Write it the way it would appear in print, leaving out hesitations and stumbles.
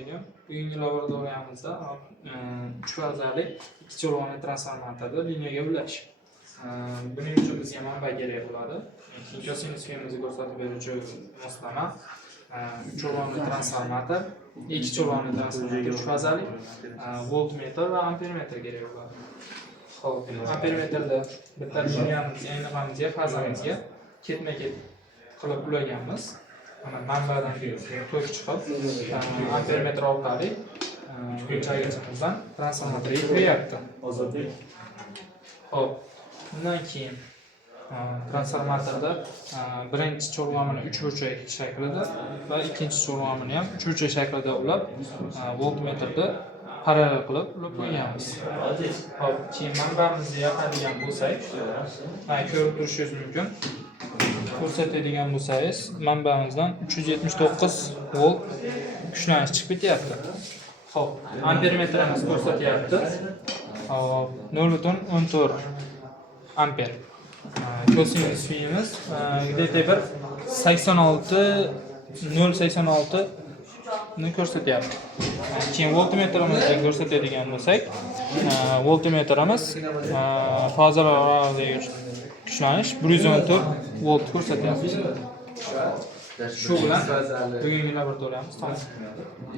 alaykum. Bugungi laboratoriyamizda 3 fazali 2 cho'lg'onli transformatorni liniyaga ulash. Buning uchun bizga manba kerak bo'ladi. Kosinus sxemamizni ko'rsatib beruvchi moslama 3 cho'lg'onli transformator, 2 cho'lg'onli transformator 3 fazali, voltmetr va ampermetr kerak bo'ladi. Xo'p, ampermetrda bitta liniyamizga, aynamamizga, fazamizga ketma-ket qilib ulaganmiz. Mana manbadan tok chiqib, ampermetr orqali o'lchag'ichimizdan transformatorga kiryapti. Xo'p, bundan keyin transformatorda birinchi cho'lg'amini 3 burchak shaklida va ikkinchi cho'lg'amini ham 3 burchak shaklida ulab, voltmetrda parallel qilib ulab qo'yganmiz. Xo'p, keyin manbamizni yoqadigan bo'lsak, ko'rib turishingiz mumkin. Ko'rsatadigan bo'lsangiz, manbamizdan 379 volt kuchlanish chiqib ketyapti. Xo'p, ampermetrimiz ko'rsatyapti. Hop, 0.14 amper. Kosinus fiimiz где-то bir 0.86 ni ko'rsatyapti. Keyin voltmetrimizni ko'rsatadigan bo'lsak, voltmetrimiz fazalar orasidagi kuchlanish 114 volt ko'rsatyapti. Shu bilan bugungi laboratoriyamiz tamom.